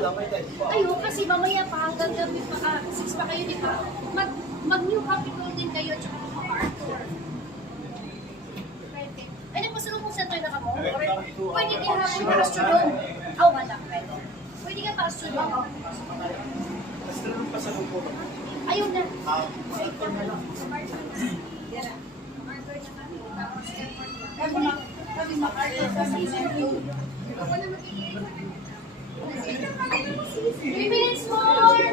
Ayun, kasi mamaya pa hanggang gabi pa, 6 pa kayo, di ba? Mag-new Capitol din kayo, tsaka mag-Arthur. Pwede. Ay, nagpasalubong center na ka mo? Pwede din hapon para student. Oh, wala. Pwede. Pwede ka para student. Ayun na. Wait lang. Yan na. Arthur na kami. Tapos airport na. Kami mag-Arthur sa CCU. Ako na magiging. 3 minutes more! 3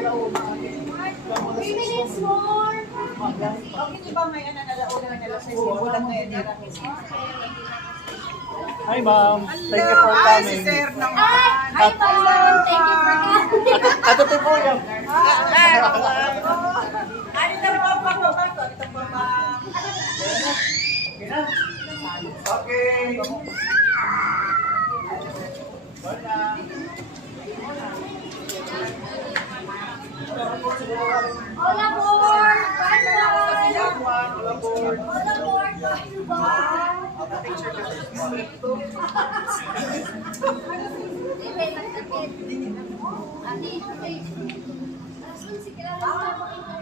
minutes more! Okay, di ba may nalauna na lang sa simulan ngayon? Hi ma'am, thank you for Ay, si coming. Sir naman. Hi, ma'am! Thank you for coming. Ato to po yan. Ano na ba ba ba ba? Ito ba ba? Okay. Hola, board! Bye-bye! Hola board. Hola, board! Bye-bye! Wait, nagtapit. Ate, wait. Asun si kilala mo na makikita?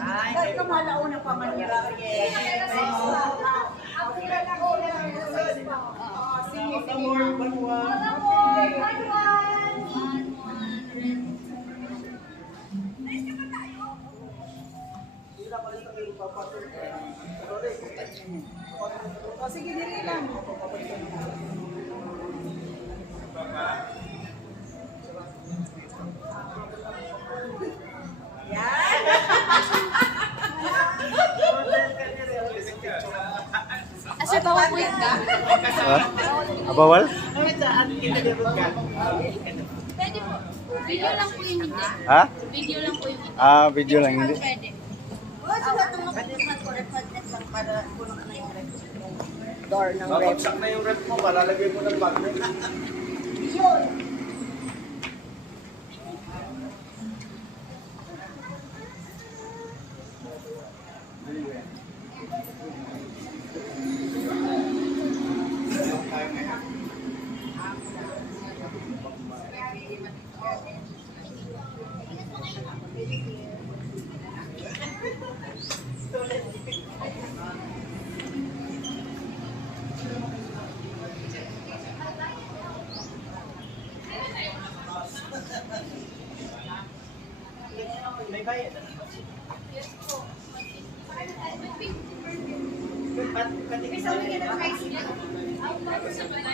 Ay, dahil ka malauna pa man nila. Ako kilala ko. Sige, Hola board, Banwa. Hola, board! Bye-bye! O, sige, dili lang. Yan. Asa bawal po yun ka? Bawal? Pwede po. Video lang po yung hindi. Ha? Video lang po yung hindi. Video lang hindi. Pwede. Door ng rep. Babagsak na yung rep mo, palalagay mo ng bag. May bayad na. Yes po.